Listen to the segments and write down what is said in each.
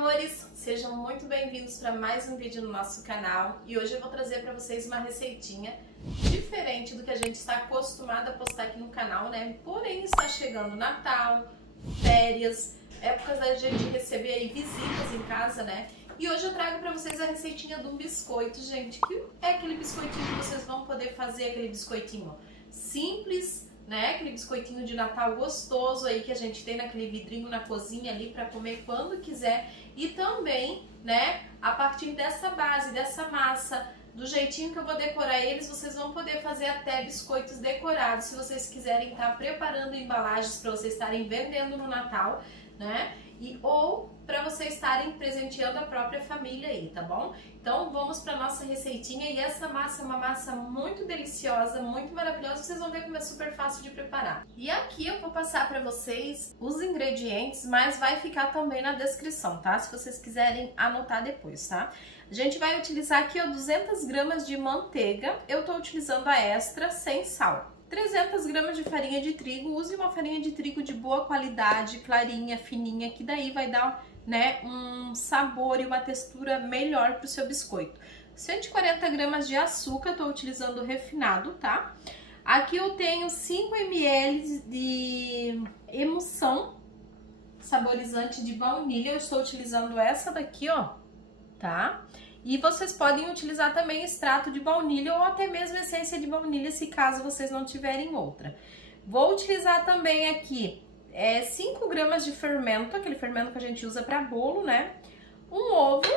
amores! Sejam muito bem-vindos para mais um vídeo no nosso canal e hoje eu vou trazer para vocês uma receitinha diferente do que a gente está acostumado a postar aqui no canal, né? Porém, está chegando Natal, férias, épocas da gente receber aí visitas em casa, né? E hoje eu trago para vocês a receitinha de um biscoito, gente, que é aquele biscoitinho que vocês vão poder fazer, aquele biscoitinho simples, né? Aquele biscoitinho de Natal gostoso aí que a gente tem naquele vidrinho na cozinha ali para comer quando quiser. E também, né, a partir dessa base, dessa massa, do jeitinho que eu vou decorar eles, vocês vão poder fazer até biscoitos decorados, se vocês quiserem estar preparando embalagens para vocês estarem vendendo no Natal, né? Ou para vocês estarem presenteando a própria família aí, tá bom? Então vamos para nossa receitinha, e essa massa é uma massa muito deliciosa, muito maravilhosa, vocês vão ver como é super fácil de preparar. E aqui eu vou passar para vocês os ingredientes, mas vai ficar também na descrição, tá? Se vocês quiserem anotar depois, tá? A gente vai utilizar aqui, ó, 200 gramas de manteiga, eu tô utilizando a extra sem sal. 300 gramas de farinha de trigo, use uma farinha de trigo de boa qualidade, clarinha, fininha, que daí vai dar, né, um sabor e uma textura melhor para o seu biscoito. 140 gramas de açúcar, estou utilizando refinado, tá? Aqui eu tenho 5 ml de emulsão saborizante de baunilha, eu estou utilizando essa daqui, ó, tá? E vocês podem utilizar também extrato de baunilha ou até mesmo essência de baunilha, se caso vocês não tiverem outra. Vou utilizar também aqui 5 gramas de fermento, aquele fermento que a gente usa para bolo, né? Um ovo,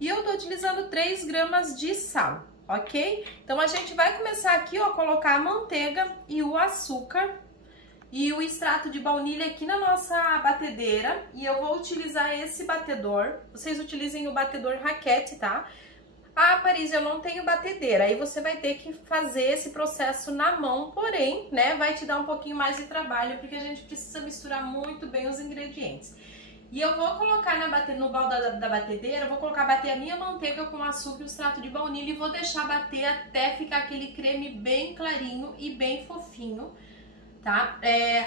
e eu tô utilizando 3 gramas de sal, ok? Então a gente vai começar aqui, ó, a colocar a manteiga e o açúcar e o extrato de baunilha aqui na nossa batedeira, e eu vou utilizar esse batedor. Vocês utilizem o batedor raquete, tá? Ah, Paris, eu não tenho batedeira, aí você vai ter que fazer esse processo na mão, porém, né, vai te dar um pouquinho mais de trabalho, porque a gente precisa misturar muito bem os ingredientes. E eu vou colocar no balde da batedeira, eu vou bater a minha manteiga com açúcar e o extrato de baunilha e vou deixar bater até ficar aquele creme bem clarinho e bem fofinho, tá?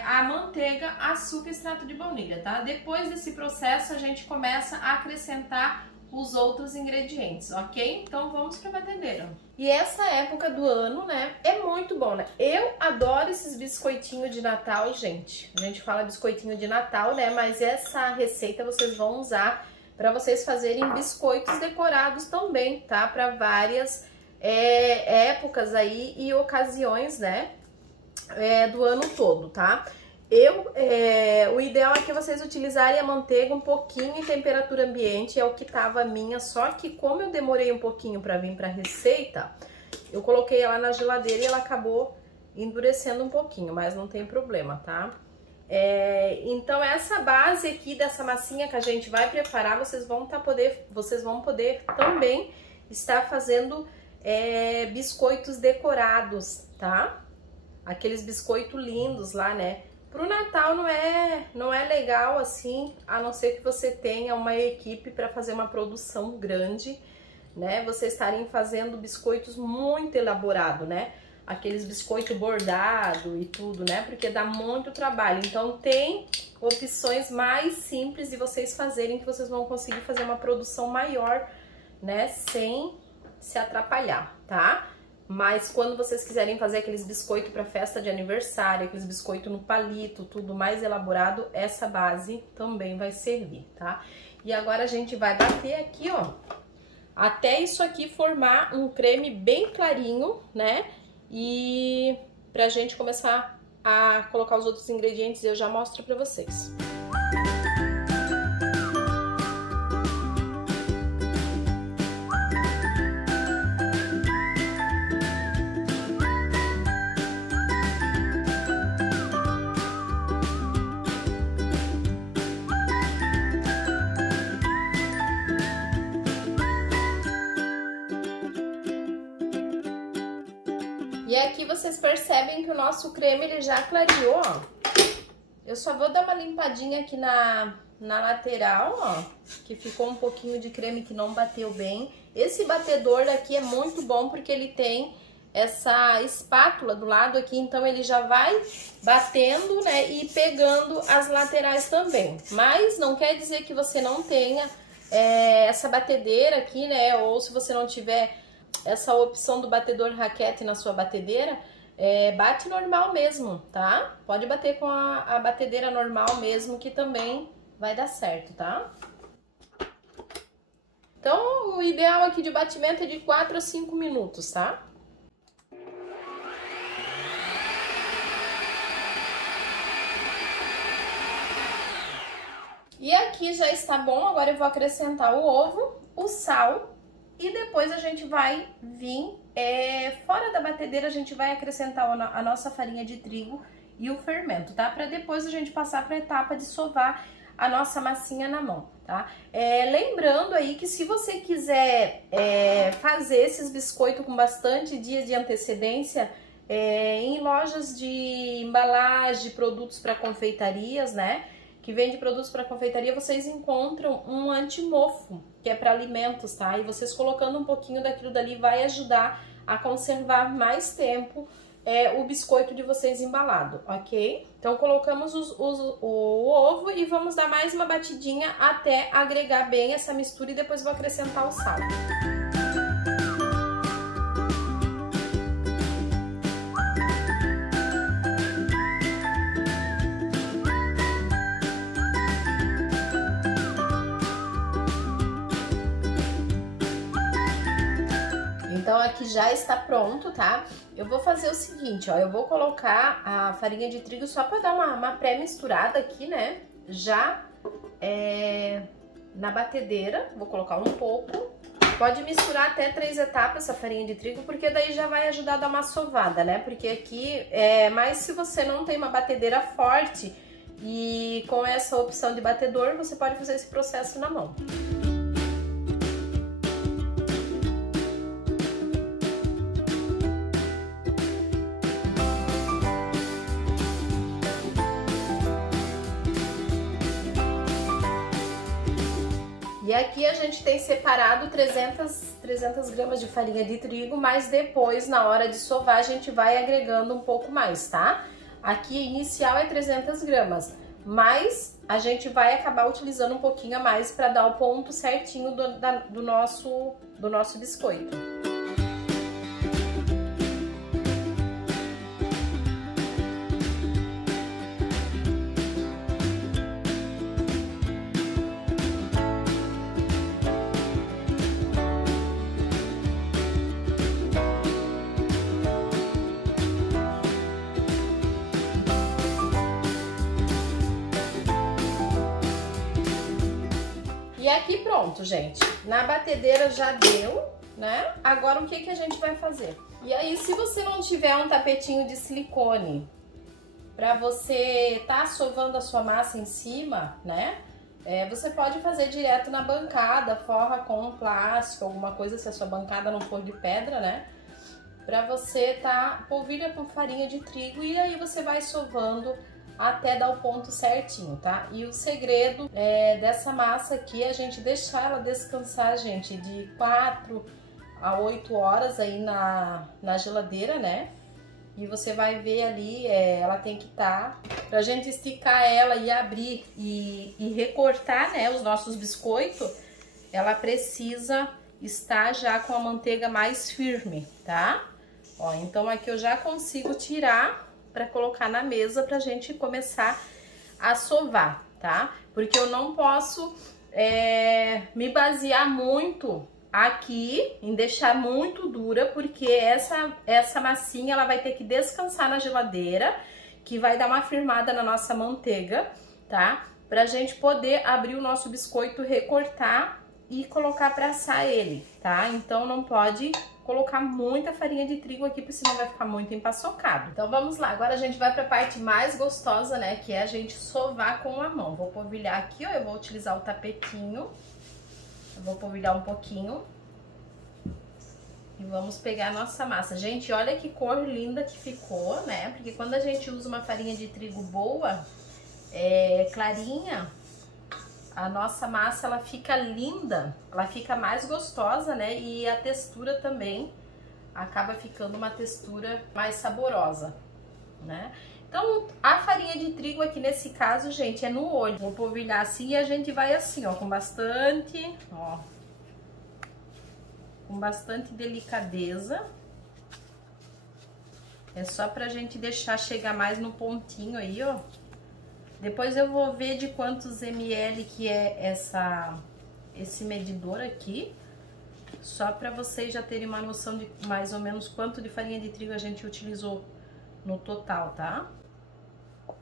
A manteiga, açúcar e extrato de baunilha, tá? Depois desse processo, a gente começa a acrescentar os outros ingredientes, ok? Então vamos para a batedeira. E essa época do ano, né, é muito bom, né? Eu adoro esses biscoitinhos de Natal, gente. A gente fala biscoitinho de Natal, né? Mas essa receita vocês vão usar para vocês fazerem biscoitos decorados também, tá? Para várias épocas aí e ocasiões, né? Do ano todo, tá? O ideal é que vocês utilizarem a manteiga um pouquinho em temperatura ambiente, é o que tava a minha, só que como eu demorei um pouquinho para vir para a receita, eu coloquei ela na geladeira e ela acabou endurecendo um pouquinho, mas não tem problema, tá? Então essa base aqui dessa massinha que a gente vai preparar, vocês vão poder também estar fazendo biscoitos decorados, tá? Aqueles biscoitos lindos lá, né? Pro Natal não é legal assim, a não ser que você tenha uma equipe para fazer uma produção grande, né? Vocês estarem fazendo biscoitos muito elaborados, né? Aqueles biscoitos bordados e tudo, né? Porque dá muito trabalho. Então tem opções mais simples de vocês fazerem, que vocês vão conseguir fazer uma produção maior, né? Sem se atrapalhar, tá? Mas quando vocês quiserem fazer aqueles biscoitos para festa de aniversário, aqueles biscoitos no palito, tudo mais elaborado, essa base também vai servir, tá? E agora a gente vai bater aqui, ó, até isso aqui formar um creme bem clarinho, né? E pra gente começar a colocar os outros ingredientes, eu já mostro pra vocês. E aqui vocês percebem que o nosso creme ele já clareou, ó. Eu só vou dar uma limpadinha aqui na lateral, ó, que ficou um pouquinho de creme que não bateu bem. Esse batedor daqui é muito bom porque ele tem essa espátula do lado aqui, então ele já vai batendo, né, e pegando as laterais também. Mas não quer dizer que você não tenha essa batedeira aqui, né, ou se você não tiver essa opção do batedor raquete na sua batedeira, bate normal mesmo, tá? Pode bater com a batedeira normal mesmo, que também vai dar certo, tá? Então, o ideal aqui de batimento é de 4 a 5 minutos, tá? E aqui já está bom, agora eu vou acrescentar o ovo, o sal e depois a gente vai vir, fora da batedeira a gente vai acrescentar a nossa farinha de trigo e o fermento, tá? Para depois a gente passar para a etapa de sovar a nossa massinha na mão, tá? Lembrando aí que se você quiser fazer esses biscoitos com bastante dias de antecedência, em lojas de embalagem, produtos para confeitarias, né? Que vende produtos para confeitaria, vocês encontram um anti-mofo, que é para alimentos, tá? E vocês colocando um pouquinho daquilo dali vai ajudar a conservar mais tempo o biscoito de vocês embalado, ok? Então colocamos o ovo e vamos dar mais uma batidinha até agregar bem essa mistura e depois vou acrescentar o sal. Então aqui já está pronto, tá? Eu vou fazer o seguinte, ó, eu vou colocar a farinha de trigo só para dar uma pré-misturada aqui, né? Já na batedeira, vou colocar um pouco. Pode misturar até 3 etapas essa farinha de trigo, porque daí já vai ajudar a dar uma sovada, né? Porque aqui, mas se você não tem uma batedeira forte e com essa opção de batedor, você pode fazer esse processo na mão. E aqui a gente tem separado 300 gramas de farinha de trigo, mas depois, na hora de sovar, a gente vai agregando um pouco mais, tá? Aqui inicial é 300 gramas, mas a gente vai acabar utilizando um pouquinho a mais para dar o ponto certinho do nosso biscoito. E aqui pronto, gente. Na batedeira já deu, né? Agora o que a gente vai fazer? E aí, se você não tiver um tapetinho de silicone para você tá sovando a sua massa em cima, né? Você pode fazer direto na bancada, forra com plástico, alguma coisa, se a sua bancada não for de pedra, né? Pra você polvilha com farinha de trigo e aí você vai sovando até dar o ponto certinho, tá? E o segredo dessa massa aqui é a gente deixar ela descansar, gente, de 4 a 8 horas aí na geladeira, né? E você vai ver ali, ela tem que estar, pra gente esticar ela e abrir e recortar, né, os nossos biscoitos, ela precisa estar já com a manteiga mais firme, tá? Ó, então aqui eu já consigo tirar para colocar na mesa pra gente começar a sovar, tá? Porque eu não posso me basear muito aqui em deixar muito dura, porque essa massinha ela vai ter que descansar na geladeira, que vai dar uma firmada na nossa manteiga, tá? Pra gente poder abrir o nosso biscoito, recortar e colocar pra assar ele, tá? Então não pode colocar muita farinha de trigo aqui, porque senão vai ficar muito empaçocado. Então vamos lá, agora a gente vai pra parte mais gostosa, né? Que é a gente sovar com a mão. Vou polvilhar aqui, ó, eu vou utilizar o tapetinho. Eu vou polvilhar um pouquinho. E vamos pegar a nossa massa. Gente, olha que cor linda que ficou, né? Porque quando a gente usa uma farinha de trigo boa, clarinha, a nossa massa, ela fica linda, ela fica mais gostosa, né? E a textura também, acaba ficando uma textura mais saborosa, né? Então, a farinha de trigo aqui nesse caso, gente, é no olho. Vou polvilhar assim e a gente vai assim, ó, com bastante delicadeza. É só pra gente deixar chegar mais no pontinho aí, ó. Depois eu vou ver de quantos ml que é esse medidor aqui. Só pra vocês já terem uma noção de mais ou menos quanto de farinha de trigo a gente utilizou no total, tá? Ó.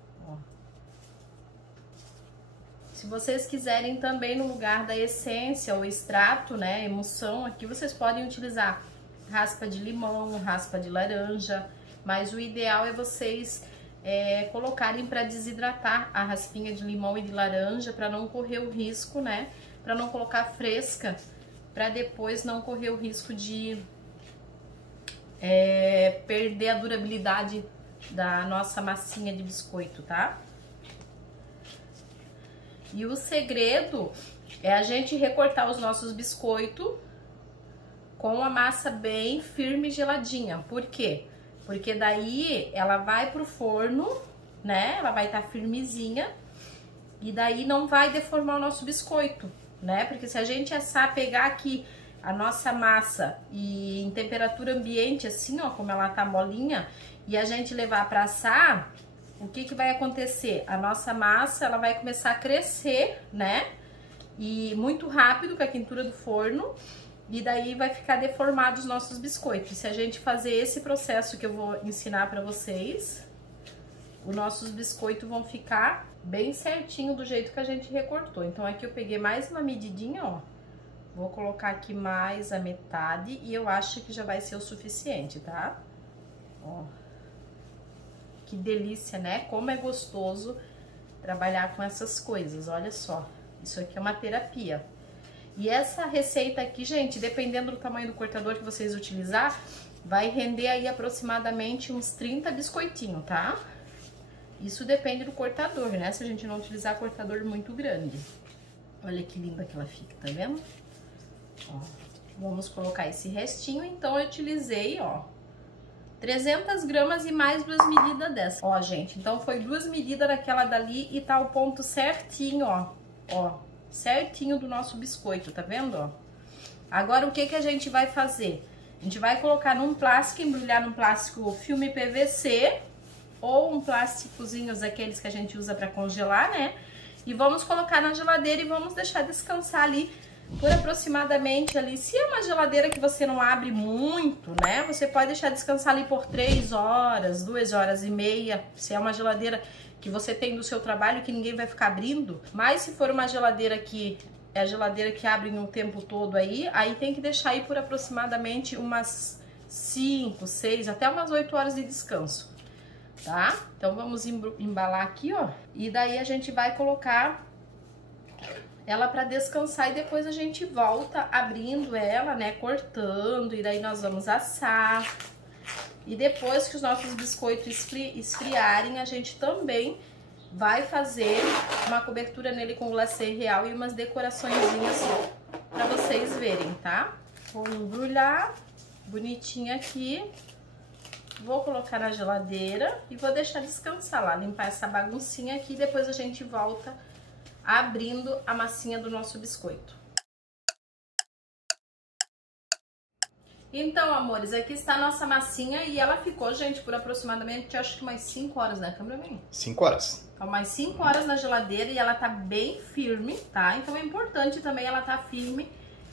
Se vocês quiserem também no lugar da essência ou extrato, né, emulsão, aqui vocês podem utilizar raspa de limão, raspa de laranja, mas o ideal é vocês colocarem para desidratar a raspinha de limão e de laranja, para não correr o risco, né, para não colocar fresca, para depois não correr o risco de perder a durabilidade da nossa massinha de biscoito, tá? E o segredo é a gente recortar os nossos biscoitos com a massa bem firme e geladinha. Por quê? Porque daí ela vai pro forno, né? Ela vai estar firmezinha e daí não vai deformar o nosso biscoito, né? Porque se a gente assar, pegar aqui a nossa massa e em temperatura ambiente, assim, ó, como ela tá molinha, e a gente levar para assar, o que que vai acontecer? A nossa massa, ela vai começar a crescer, né? E muito rápido com a quentura do forno, e daí vai ficar deformado os nossos biscoitos. Se a gente fazer esse processo que eu vou ensinar para vocês, os nossos biscoitos vão ficar bem certinho do jeito que a gente recortou. Então aqui eu peguei mais uma medidinha, ó. Vou colocar aqui mais a metade e eu acho que já vai ser o suficiente, tá? Ó. Que delícia, né? Como é gostoso trabalhar com essas coisas, olha só. Isso aqui é uma terapia. E essa receita aqui, gente, dependendo do tamanho do cortador que vocês utilizar, vai render aí aproximadamente uns 30 biscoitinhos, tá? Isso depende do cortador, né? Se a gente não utilizar cortador muito grande. Olha que linda que ela fica, tá vendo? Ó, vamos colocar esse restinho, então eu utilizei, ó, 300 gramas e mais 2 medidas dessa. Ó, gente, então foi 2 medidas daquela dali e tá o ponto certinho, ó. Ó, certinho do nosso biscoito, tá vendo, ó? Agora, o que que a gente vai fazer? A gente vai colocar num plástico, embrulhar num plástico filme PVC ou um plásticozinho daqueles que a gente usa pra congelar, né? E vamos colocar na geladeira e vamos deixar descansar ali por aproximadamente ali, se é uma geladeira que você não abre muito, né, você pode deixar descansar ali por 3 horas, 2 horas e meia, se é uma geladeira que você tem do seu trabalho que ninguém vai ficar abrindo. Mas se for uma geladeira que é a geladeira que abre o tempo todo aí tem que deixar aí por aproximadamente umas 5, 6, até umas 8 horas de descanso, tá? Então vamos embalar aqui, ó, e daí a gente vai colocar ela para descansar e depois a gente volta abrindo ela, né, cortando, e daí nós vamos assar. E depois que os nossos biscoitos esfriarem, a gente também vai fazer uma cobertura nele com glacê real e umas decoraçõezinhas para vocês verem, tá? Vou embrulhar bonitinho aqui, vou colocar na geladeira e vou deixar descansar lá, limpar essa baguncinha aqui e depois a gente volta abrindo a massinha do nosso biscoito. Então, amores, aqui está a nossa massinha e ela ficou, gente, por aproximadamente, acho que umas 5 horas, né, cameraman? 5 horas. Então, mais 5 horas na geladeira e ela tá bem firme, tá? Então, é importante também ela tá firme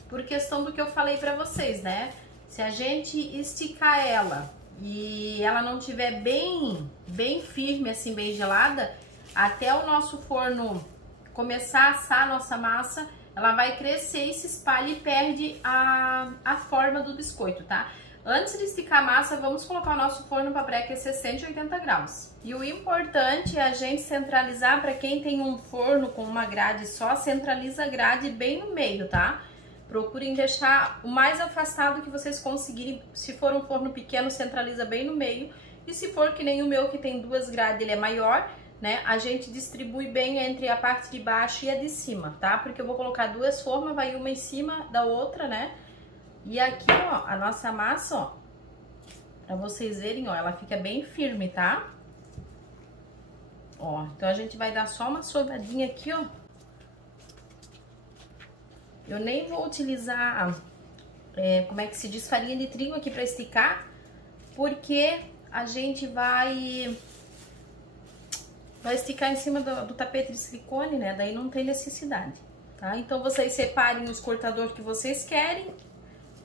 por questão do que eu falei pra vocês, né? Se a gente esticar ela e ela não tiver bem firme, assim, bem gelada, até o nosso forno começar a assar a nossa massa, ela vai crescer e se espalha e perde a forma do biscoito, tá? Antes de esticar a massa, vamos colocar o nosso forno para pré-aquecer 180 graus. E o importante é a gente centralizar, para quem tem um forno com uma grade só, centraliza a grade bem no meio, tá? Procurem deixar o mais afastado que vocês conseguirem. Se for um forno pequeno, centraliza bem no meio. E se for que nem o meu, que tem 2 grades, ele é maior, né? A gente distribui bem entre a parte de baixo e a de cima, tá? Porque eu vou colocar 2 formas, vai uma em cima da outra, né? E aqui, ó, a nossa massa, ó, Pra vocês verem, ó, ela fica bem firme, tá? Ó, então a gente vai dar só uma sovadinha aqui, ó. Eu nem vou utilizar, como é que se diz, farinha de trigo aqui pra esticar, porque a gente vai esticar em cima do tapete de silicone, né? Daí não tem necessidade, tá? Então vocês separem os cortadores que vocês querem,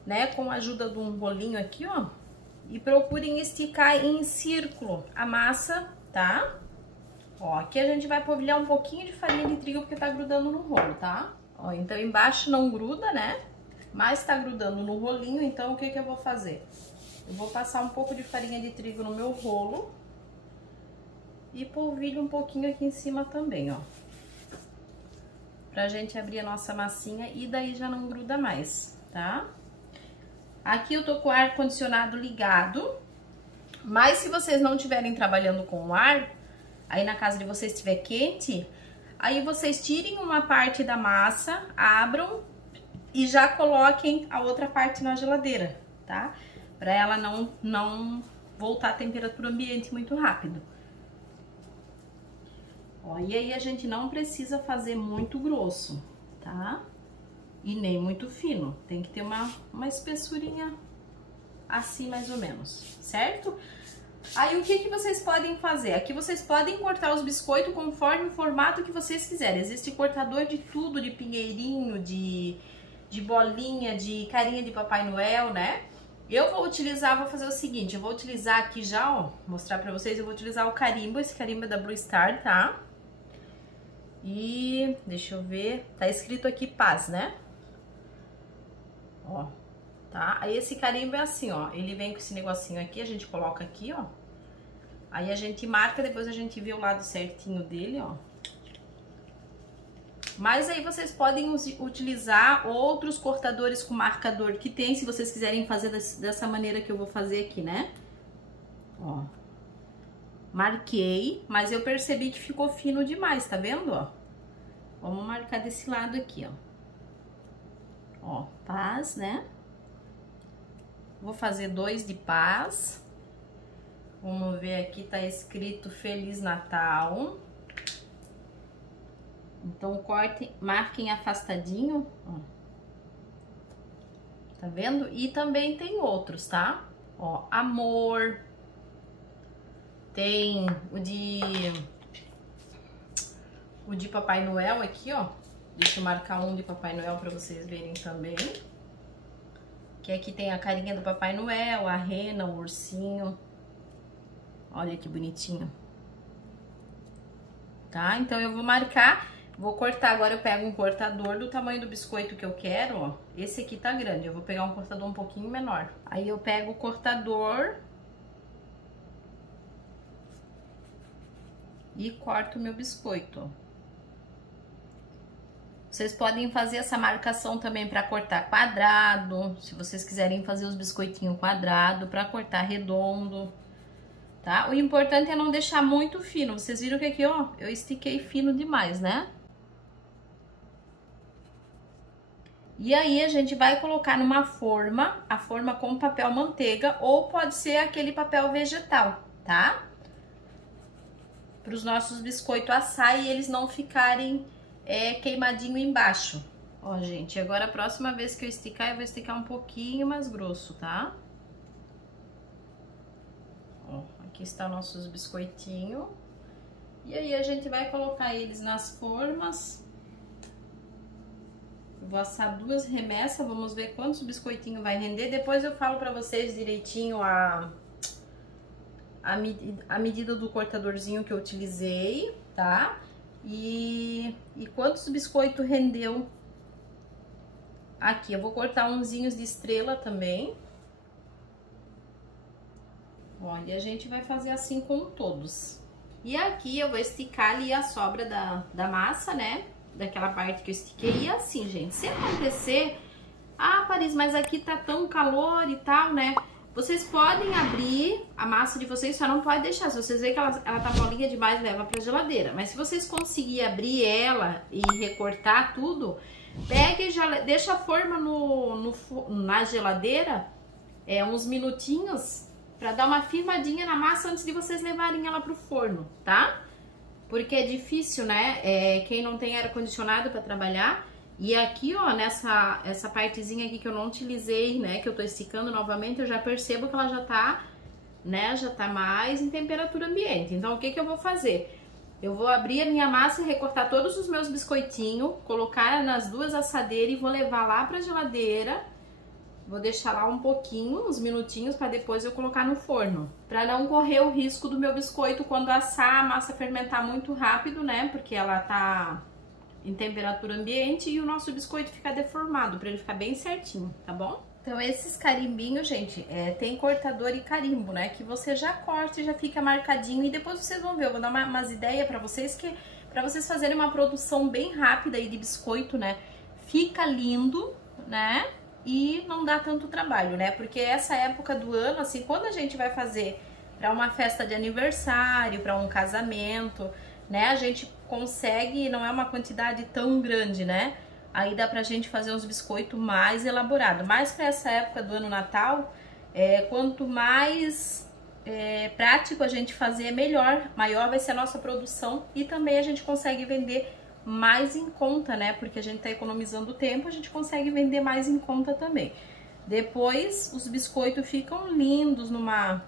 né? Com a ajuda de um bolinho aqui, ó. E procurem esticar em círculo a massa, tá? Ó, aqui a gente vai polvilhar um pouquinho de farinha de trigo porque tá grudando no rolo, tá? Ó, então embaixo não gruda, né? Mas tá grudando no rolinho, então o que que eu vou fazer? Eu vou passar um pouco de farinha de trigo no meu rolo e polvilho um pouquinho aqui em cima também, ó. Pra gente abrir a nossa massinha e daí já não gruda mais, tá? Aqui eu tô com o ar-condicionado ligado, mas se vocês não estiverem trabalhando com o ar, aí na casa de vocês estiver quente, aí vocês tirem uma parte da massa, abram e já coloquem a outra parte na geladeira, tá? Pra ela não voltar à temperatura ambiente muito rápido. Ó, e aí a gente não precisa fazer muito grosso, tá? E nem muito fino, tem que ter uma espessurinha assim mais ou menos, certo? Aí o que vocês podem fazer? Aqui vocês podem cortar os biscoitos conforme o formato que vocês quiserem. Existe cortador de tudo, de pinheirinho, de bolinha, de carinha de Papai Noel, né? Eu vou fazer o seguinte, eu vou utilizar aqui já, ó, mostrar pra vocês, eu vou utilizar o carimbo, esse carimbo é da Blue Star, tá? E, deixa eu ver, tá escrito aqui paz, né? Ó, tá? Aí esse carimbo é assim, ó, ele vem com esse negocinho aqui, a gente coloca aqui, ó. Aí a gente marca, depois a gente vê o lado certinho dele, ó. Mas aí vocês podem utilizar outros cortadores com marcador que tem, se vocês quiserem fazer dessa maneira que eu vou fazer aqui, né? Ó. Marquei, mas eu percebi que ficou fino demais, tá vendo, ó? Vamos marcar desse lado aqui, ó. Ó, paz, né? Vou fazer 2 de paz. Vamos ver aqui, tá escrito Feliz Natal. Então, cortem, marquem afastadinho, ó. Tá vendo? E também tem outros, tá? Ó, amor. Tem o de Papai Noel aqui, ó. Deixa eu marcar um de Papai Noel pra vocês verem também. Que aqui tem a carinha do Papai Noel, a rena, o ursinho. Olha que bonitinho. Tá? Então eu vou marcar, vou cortar. Agora eu pego um cortador do tamanho do biscoito que eu quero, ó. Esse aqui tá grande, eu vou pegar um cortador um pouquinho menor. Aí eu pego o cortador e corto o meu biscoito, ó. Vocês podem fazer essa marcação também para cortar quadrado, se vocês quiserem fazer os biscoitinhos quadrado, para cortar redondo, tá? O importante é não deixar muito fino. Vocês viram que aqui, ó, eu estiquei fino demais, né? E aí a gente vai colocar numa forma, a forma com papel manteiga, ou pode ser aquele papel vegetal, tá? Para os nossos biscoitos assar e eles não ficarem queimadinho embaixo. Ó, gente, agora a próxima vez que eu esticar um pouquinho mais grosso, tá? Ó, aqui está nossos biscoitinhos. E aí a gente vai colocar eles nas formas. Eu vou assar 2 remessas, vamos ver quantos biscoitinhos vai render. Depois eu falo pra vocês direitinho a medida do cortadorzinho que eu utilizei, tá? E quantos biscoitos rendeu aqui. Eu vou cortar unzinhos de estrela também. Olha, a gente vai fazer assim com todos. E aqui eu vou esticar ali a sobra da massa, né? Daquela parte que eu estiquei. E assim, gente, se acontecer... Ah, Paris, mas aqui tá tão calor e tal, né? Vocês podem abrir a massa de vocês, só não pode deixar. Se vocês verem que ela tá molinha demais, leva pra geladeira. Mas se vocês conseguirem abrir ela e recortar tudo, pega e já deixa a forma na geladeira uns minutinhos. para dar uma firmadinha na massa antes de vocês levarem ela pro forno, tá? Porque é difícil, né? Quem não tem ar-condicionado para trabalhar. E aqui, ó, essa partezinha aqui que eu não utilizei, né? Que eu tô esticando novamente, eu já percebo que ela já tá, né? Já tá mais em temperatura ambiente. Então, o que que eu vou fazer? Eu vou abrir a minha massa e recortar todos os meus biscoitinhos, colocar nas duas assadeiras e vou levar lá pra geladeira. Vou deixar lá um pouquinho, uns minutinhos, para depois eu colocar no forno. Para não correr o risco do meu biscoito quando assar, a massa fermentar muito rápido, né? Porque ela tá em temperatura ambiente e o nosso biscoito fica deformado, para ele ficar bem certinho, tá bom? Então esses carimbinhos, gente, tem cortador e carimbo, né? Que você já corta e já fica marcadinho e depois vocês vão ver. Eu vou dar umas ideias para vocês para vocês fazerem uma produção bem rápida aí de biscoito, né? Fica lindo, né? E não dá tanto trabalho, né? Porque essa época do ano, assim, quando a gente vai fazer para uma festa de aniversário, para um casamento, né? A gente consegue, não é uma quantidade tão grande, né? Aí dá pra gente fazer uns biscoitos mais elaborados. Mas para essa época do ano Natal, quanto mais prático a gente fazer, melhor. Maior vai ser a nossa produção e também a gente consegue vender mais em conta, né? Porque a gente tá economizando tempo, a gente consegue vender mais em conta também. Depois, os biscoitos ficam lindos numa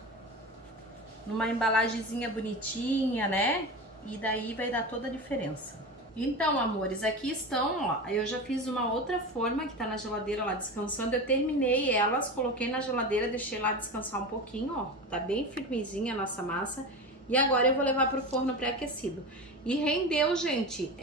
embalagenzinha bonitinha, né? E daí vai dar toda a diferença. Então, amores, aqui estão, ó. Eu já fiz uma outra forma que tá na geladeira lá descansando. Eu terminei elas, coloquei na geladeira, deixei lá descansar um pouquinho, ó. Tá bem firmezinha a nossa massa. E agora eu vou levar pro forno pré-aquecido. E rendeu, gente,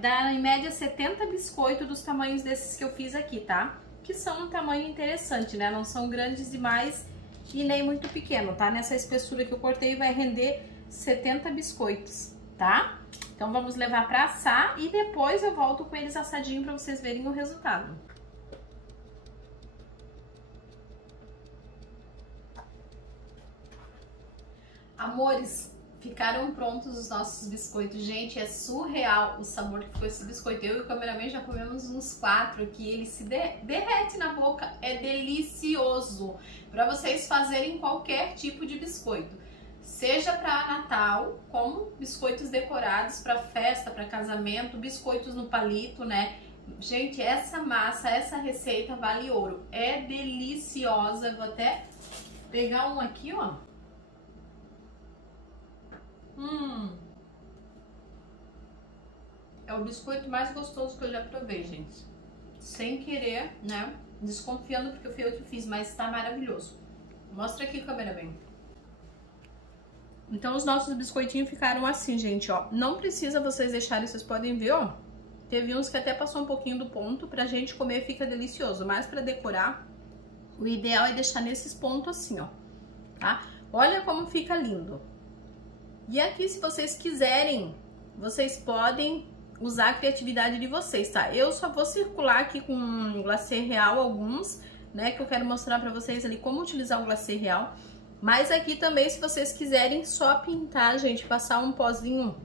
dá em média 70 biscoitos dos tamanhos desses que eu fiz aqui, tá? Que são um tamanho interessante, né? Não são grandes demais e nem muito pequeno, tá? Nessa espessura que eu cortei vai render 70 biscoitos, tá? Então vamos levar pra assar e depois eu volto com eles assadinho pra vocês verem o resultado. Amores, ficaram prontos os nossos biscoitos. Gente, é surreal o sabor que ficou esse biscoito. Eu e o cameraman já comemos uns 4 aqui. Ele se derrete na boca. É delicioso. Para vocês fazerem qualquer tipo de biscoito. Seja para Natal, como biscoitos decorados para festa, para casamento, biscoitos no palito, né? Gente, essa massa, essa receita vale ouro. É deliciosa. Vou até pegar um aqui, ó. É o biscoito mais gostoso que eu já provei, gente. Sem querer, né? Desconfiando porque foi eu que fiz, mas tá maravilhoso. Mostra aqui, cameraman. Então os nossos biscoitinhos ficaram assim, gente, ó. Não precisa vocês deixarem, vocês podem ver, ó. Teve uns que até passou um pouquinho do ponto. Pra gente comer fica delicioso. Mas pra decorar, o ideal é deixar nesses pontos assim, ó. Tá? Olha como fica lindo. E aqui, se vocês quiserem, vocês podem usar a criatividade de vocês, tá? Eu só vou circular aqui com um glacê real alguns, né? Que eu quero mostrar pra vocês ali como utilizar o glacê real. Mas aqui também, se vocês quiserem só pintar, gente, passar um pozinho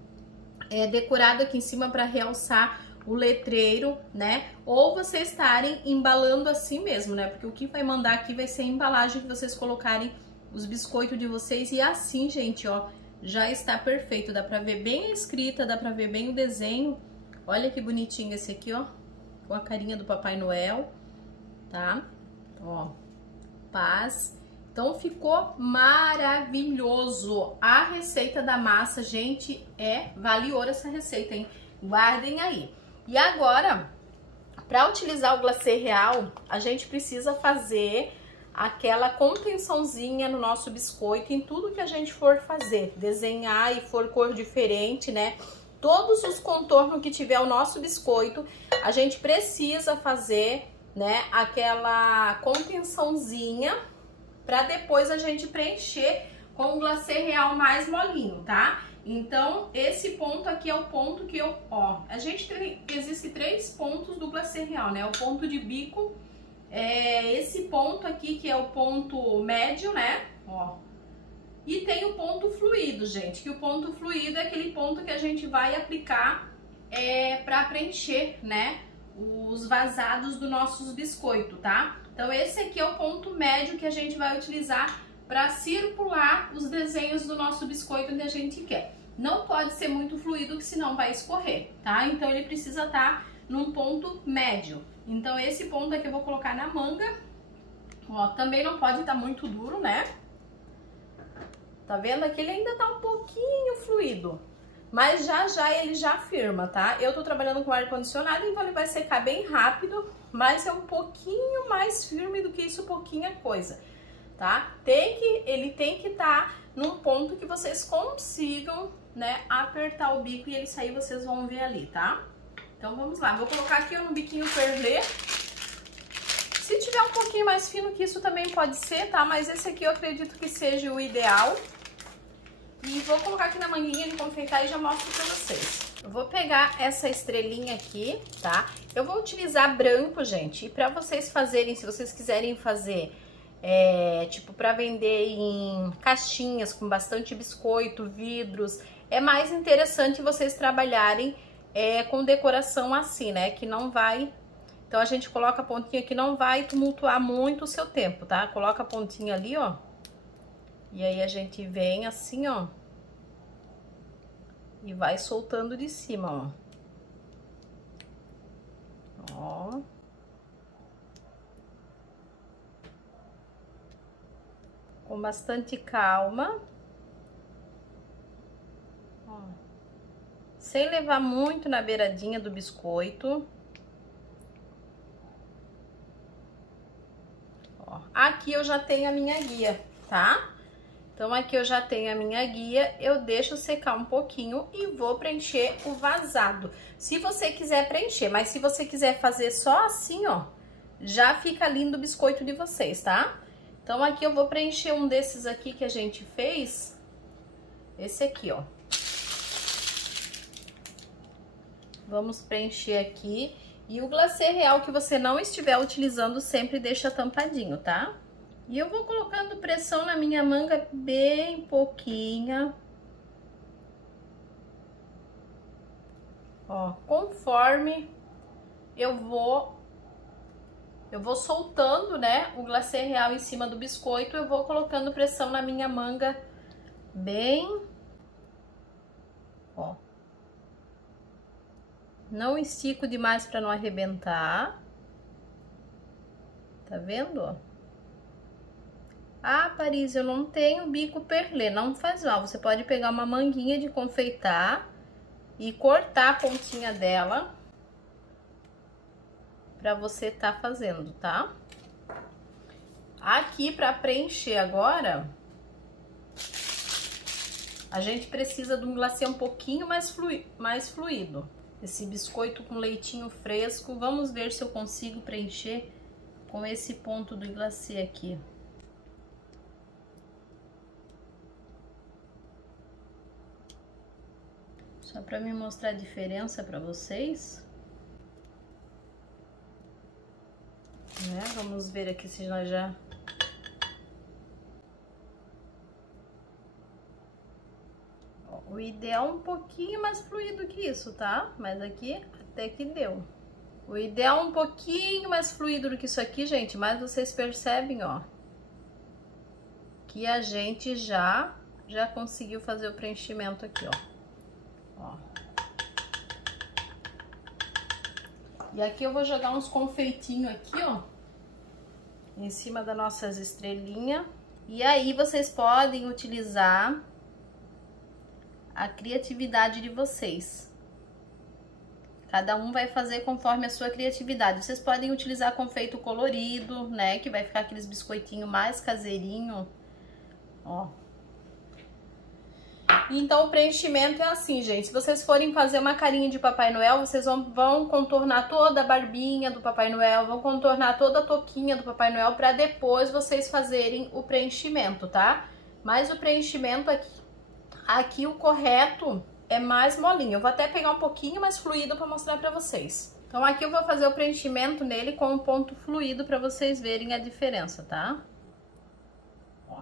decorado aqui em cima pra realçar o letreiro, né? Ou vocês estarem embalando assim mesmo, né? Porque o que vai mandar aqui vai ser a embalagem que vocês colocarem os biscoitos de vocês. E assim, gente, ó, já está perfeito. Dá pra ver bem a escrita, dá pra ver bem o desenho. Olha que bonitinho esse aqui, ó. Com a carinha do Papai Noel, tá? Ó, paz. Então ficou maravilhoso. A receita da massa, gente, vale ouro essa receita, hein? Guardem aí. E agora, para utilizar o glacê real, a gente precisa fazer aquela contençãozinha no nosso biscoito, em tudo que a gente for fazer, desenhar e for cor diferente, né? Todos os contornos que tiver o nosso biscoito, a gente precisa fazer, né, aquela contençãozinha para depois a gente preencher com o glacê real mais molinho, tá? Então, esse ponto aqui é o ponto que existe 3 pontos do glacê real, né? O ponto de bico, esse ponto aqui que é o ponto médio, né? Ó. E tem o ponto fluido, gente, que o ponto fluido é aquele ponto que a gente vai aplicar para preencher, né, os vazados dos nossos biscoitos, tá? Então esse aqui é o ponto médio que a gente vai utilizar para circular os desenhos do nosso biscoito onde a gente quer. Não pode ser muito fluido, que senão vai escorrer, tá? Então ele precisa estar num ponto médio. Então esse ponto aqui eu vou colocar na manga. Ó, também não pode estar muito duro, né? Tá vendo? Aqui ele ainda tá um pouquinho fluido, mas já ele já firma, tá? Eu tô trabalhando com ar-condicionado, então ele vai secar bem rápido, mas é um pouquinho mais firme do que isso, pouquinha coisa, tá? Ele tem que estar num ponto que vocês consigam, né, apertar o bico e ele sair, vocês vão ver ali, tá? Então vamos lá, vou colocar aqui no biquinho perlê. Se tiver um pouquinho mais fino que isso também pode ser, tá? Mas esse aqui eu acredito que seja o ideal. E vou colocar aqui na manguinha de confeitar e já mostro pra vocês. Eu vou pegar essa estrelinha aqui, tá? Eu vou utilizar branco, gente. E pra vocês fazerem, se vocês quiserem fazer, tipo, pra vender em caixinhas com bastante biscoito, vidros, é mais interessante vocês trabalharem com decoração assim, né? Que não vai... Então, a gente coloca a pontinha que não vai tumultuar muito o seu tempo, tá? Coloca a pontinha ali, ó. E aí, a gente vem assim, ó. E vai soltando de cima, ó. Ó. Com bastante calma. Ó. Sem levar muito na beiradinha do biscoito. Aqui eu já tenho a minha guia, tá? Então, aqui eu já tenho a minha guia, eu deixo secar um pouquinho e vou preencher o vazado. Se você quiser preencher, mas se você quiser fazer só assim, ó, já fica lindo o biscoito de vocês, tá? Então, aqui eu vou preencher um desses aqui que a gente fez, esse aqui, ó. Vamos preencher aqui. E o glacê real que você não estiver utilizando, sempre deixa tampadinho, tá? E eu vou colocando pressão na minha manga bem pouquinha. Ó, conforme eu vou soltando, né, o glacê real em cima do biscoito, eu vou colocando pressão na minha manga bem... Ó. Não estico demais para não arrebentar. Tá vendo? Ah, Paris, eu não tenho bico perlê. Não faz mal. Você pode pegar uma manguinha de confeitar e cortar a pontinha dela para você tá fazendo, tá? Aqui para preencher agora, a gente precisa de um glacê um pouquinho mais fluido. Esse biscoito com leitinho fresco. Vamos ver se eu consigo preencher com esse ponto do glacê aqui. Só para me mostrar a diferença para vocês. Né? Vamos ver aqui se nós já... O ideal é um pouquinho mais fluido que isso, tá? Mas aqui até que deu. O ideal é um pouquinho mais fluido do que isso aqui, gente. Mas vocês percebem, ó, que a gente já conseguiu fazer o preenchimento aqui, ó. E aqui eu vou jogar uns confeitinhos aqui, ó, em cima das nossas estrelinhas. E aí vocês podem utilizar a criatividade de vocês. Cada um vai fazer conforme a sua criatividade. Vocês podem utilizar confeito colorido, né? Que vai ficar aqueles biscoitinhos mais caseirinho, ó. Então, o preenchimento é assim, gente. Se vocês forem fazer uma carinha de Papai Noel, vocês vão contornar toda a barbinha do Papai Noel, vão contornar toda a touquinha do Papai Noel, para depois vocês fazerem o preenchimento, tá? Mas o preenchimento aqui o correto é mais molinho. Eu vou até pegar um pouquinho mais fluido para mostrar para vocês. Então, aqui eu vou fazer o preenchimento nele com um ponto fluido para vocês verem a diferença, tá? Ó.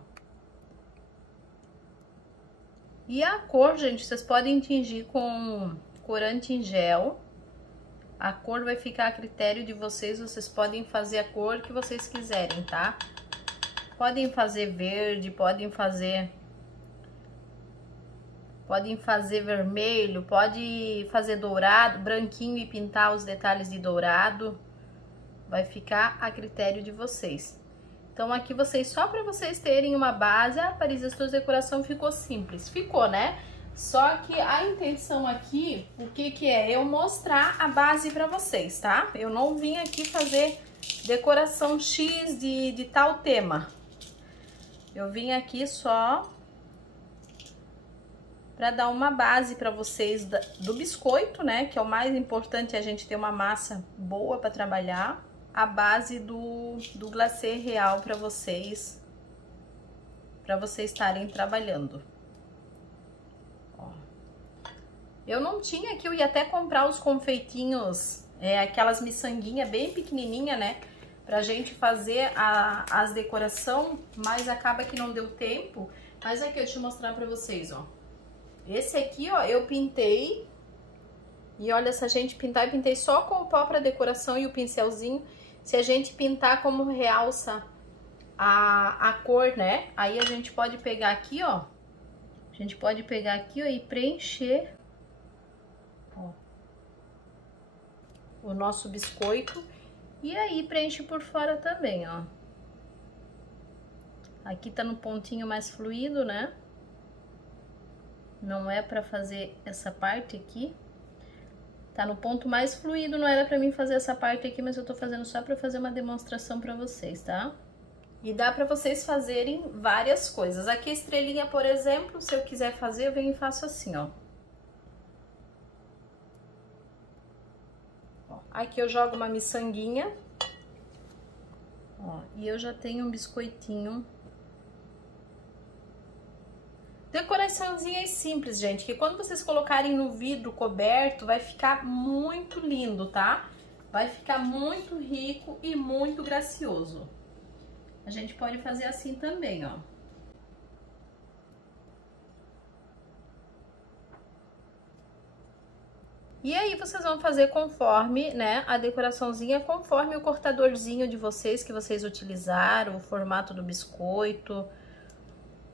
E a cor, gente, vocês podem tingir com corante em gel. A cor vai ficar a critério de vocês. Vocês podem fazer a cor que vocês quiserem, tá? Podem fazer verde, podem fazer vermelho, pode fazer dourado, branquinho e pintar os detalhes de dourado. Vai ficar a critério de vocês. Então aqui vocês, só para vocês terem uma base, a Paris Stores decoração ficou simples. Ficou, né? Só que a intenção aqui, o que é? Eu mostrar a base para vocês, tá? Eu não vim aqui fazer decoração X de tal tema. Eu vim aqui só para dar uma base para vocês do biscoito, né? Que é o mais importante, a gente ter uma massa boa para trabalhar. A base do glacê real para vocês estarem trabalhando. Eu não tinha aqui, eu ia até comprar os confeitinhos, aquelas miçanguinhas bem pequenininha, né? Pra gente fazer as decoração, mas acaba que não deu tempo. Mas aqui, deixa eu mostrar pra vocês, ó. Esse aqui, ó, eu pintei. E olha, se a gente pintar, eu pintei só com o pó pra decoração e o pincelzinho. Se a gente pintar como realça a cor, né? Aí a gente pode pegar aqui, ó. A gente pode pegar aqui, ó, e preencher o nosso biscoito. E aí preenche por fora também, ó. Aqui tá no pontinho mais fluido, né? Não é pra fazer essa parte aqui. Tá no ponto mais fluido, não era pra mim fazer essa parte aqui, mas eu tô fazendo só pra fazer uma demonstração pra vocês, tá? E dá pra vocês fazerem várias coisas. Aqui a estrelinha, por exemplo, se eu quiser fazer, eu venho e faço assim, ó. Aqui eu jogo uma miçanguinha, ó, e eu já tenho um biscoitinho. Decoraçãozinha simples, gente, que quando vocês colocarem no vidro coberto, vai ficar muito lindo, tá? Vai ficar muito rico e muito gracioso. A gente pode fazer assim também, ó. E aí vocês vão fazer conforme, né, a decoraçãozinha, conforme o cortadorzinho de vocês que vocês utilizaram, o formato do biscoito,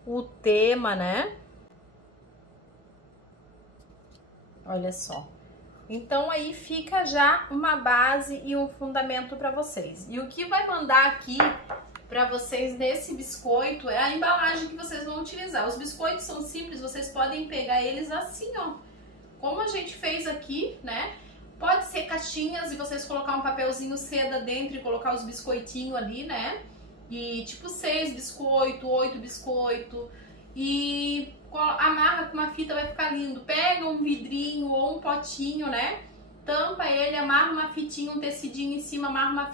o tema, né? Olha só. Então aí fica já uma base e um fundamento para vocês. E o que vai mandar aqui para vocês nesse biscoito é a embalagem que vocês vão utilizar. Os biscoitos são simples, vocês podem pegar eles assim, ó. Como a gente fez aqui, né? Pode ser caixinhas e vocês colocar um papelzinho seda dentro e colocar os biscoitinhos ali, né? E tipo 6 biscoito, 8 biscoito. E amarra com uma fita, vai ficar lindo. Pega um vidrinho ou um potinho, né? Tampa ele, amarra uma fitinha, um tecidinho em cima, amarra uma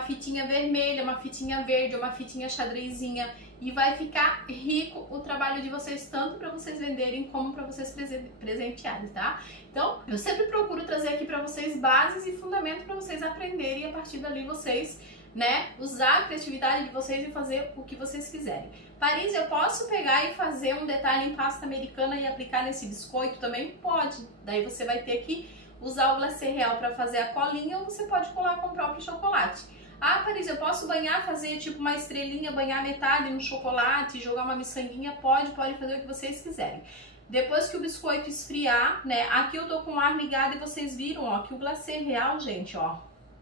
fitinha vermelha, uma fitinha verde, uma fitinha xadrezinha. E vai ficar rico o trabalho de vocês, tanto para vocês venderem como para vocês presentearem, tá? Então, eu sempre procuro trazer aqui para vocês bases e fundamento para vocês aprenderem e a partir dali vocês, né, usar a criatividade de vocês e fazer o que vocês quiserem. Paris, eu posso pegar e fazer um detalhe em pasta americana e aplicar nesse biscoito? Também pode. Daí você vai ter que usar o glacê real para fazer a colinha ou você pode colar com o próprio chocolate. Ah, Paris, eu posso banhar, fazer tipo uma estrelinha, banhar metade no chocolate, jogar uma miçanguinha? Pode fazer o que vocês quiserem. Depois que o biscoito esfriar, né, aqui eu tô com o ar ligado e vocês viram, ó, que o glacê real, gente, ó,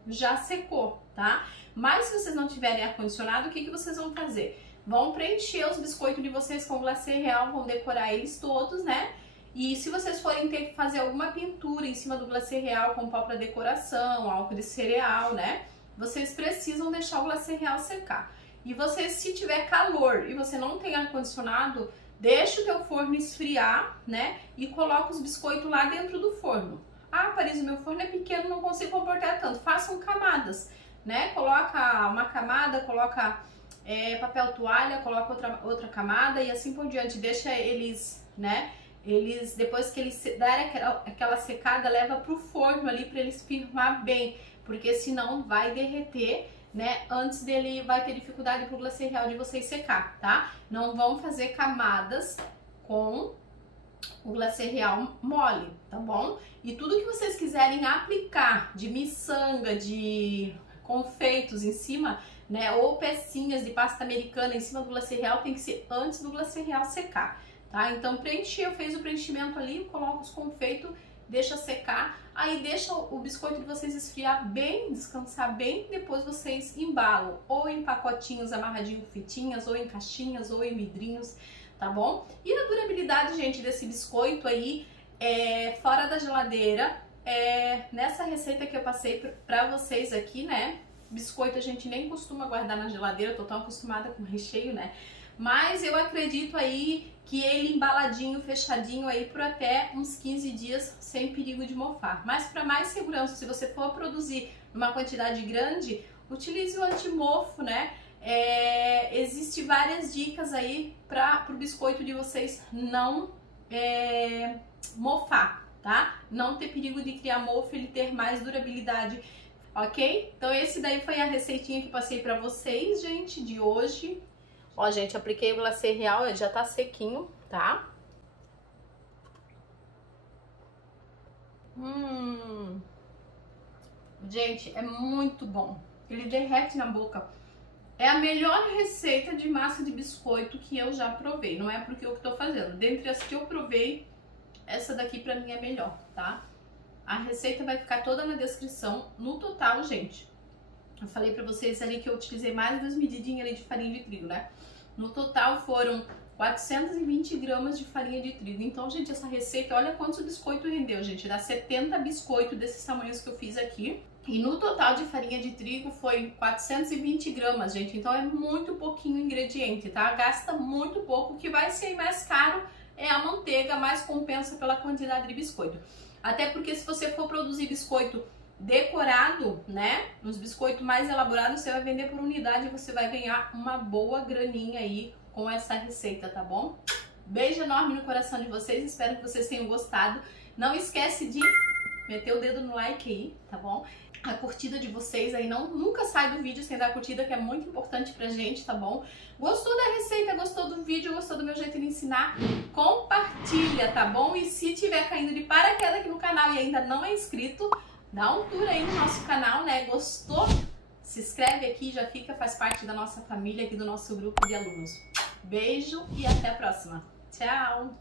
já secou, tá? Mas se vocês não tiverem ar-condicionado, o que vocês vão fazer? Vão preencher os biscoitos de vocês com glacê real, vão decorar eles todos, né? E se vocês forem ter que fazer alguma pintura em cima do glacê real com pó para decoração, álcool de cereal, né? Vocês precisam deixar o glacê real secar. E você, se tiver calor e você não tem ar-condicionado, deixa o teu forno esfriar, né? E coloca os biscoitos lá dentro do forno. Ah, Paris, o meu forno é pequeno, não consigo comportar tanto. Façam camadas, né? Coloca uma camada, coloca papel toalha, coloca outra camada e assim por diante. Deixa eles, né? Depois que eles darem aquela secada, leva pro forno ali para eles firmar bem. Porque senão vai derreter, né? Antes dele vai ter dificuldade pro glacê real de vocês secar, tá? Não vão fazer camadas com o glacê real mole, tá bom? E tudo que vocês quiserem aplicar de miçanga, de confeitos em cima, né, ou pecinhas de pasta americana em cima do glacê real, tem que ser antes do glacê real secar, tá? Então preencheu, fez o preenchimento ali, coloca os confeitos, deixa secar, aí deixa o biscoito de vocês esfriar bem, descansar bem, depois vocês embalam, ou em pacotinhos amarradinhos com fitinhas, ou em caixinhas, ou em vidrinhos, tá bom? E a durabilidade, gente, desse biscoito aí, fora da geladeira, nessa receita que eu passei pra vocês aqui, né? Biscoito a gente nem costuma guardar na geladeira, eu tô tão acostumada com recheio, né? Mas eu acredito aí que ele embaladinho, fechadinho aí por até uns 15 dias sem perigo de mofar. Mas para mais segurança, se você for produzir uma quantidade grande, utilize o antimofo, né? Existe várias dicas aí para o biscoito de vocês não mofar, tá? Não ter perigo de criar mofo, ele ter mais durabilidade. Ok? Então esse daí foi a receitinha que passei pra vocês, gente, de hoje. Ó, gente, apliquei o glacê real, ele já tá sequinho, tá? Gente, é muito bom. Ele derrete na boca. É a melhor receita de massa de biscoito que eu já provei. Não é porque eu tô fazendo. Dentre as que eu provei, essa daqui pra mim é melhor, tá? A receita vai ficar toda na descrição. No total, gente, eu falei pra vocês ali que eu utilizei mais das medidinhas ali de farinha de trigo, né? No total foram 420 gramas de farinha de trigo. Então, gente, essa receita, olha quantos biscoitos rendeu, gente. Dá 70 biscoitos desses tamanhos que eu fiz aqui. E no total de farinha de trigo foi 420 gramas, gente. Então é muito pouquinho ingrediente, tá? Gasta muito pouco. O que vai ser mais caro é a manteiga, mas compensa pela quantidade de biscoito. Até porque se você for produzir biscoito decorado, né, uns biscoitos mais elaborados, você vai vender por unidade e você vai ganhar uma boa graninha aí com essa receita, tá bom? Beijo enorme no coração de vocês, espero que vocês tenham gostado. Não esquece de meter o dedo no like aí, tá bom? A curtida de vocês aí, nunca sai do vídeo sem dar curtida, que é muito importante pra gente, tá bom? Gostou da receita, gostou do vídeo, gostou do meu jeito de ensinar? Compartilha, tá bom? E se tiver caindo de paraquedas aqui no canal e ainda não é inscrito, dá um tour aí no nosso canal, né? Gostou? Se inscreve aqui, já fica, faz parte da nossa família aqui, do nosso grupo de alunos. Beijo e até a próxima. Tchau!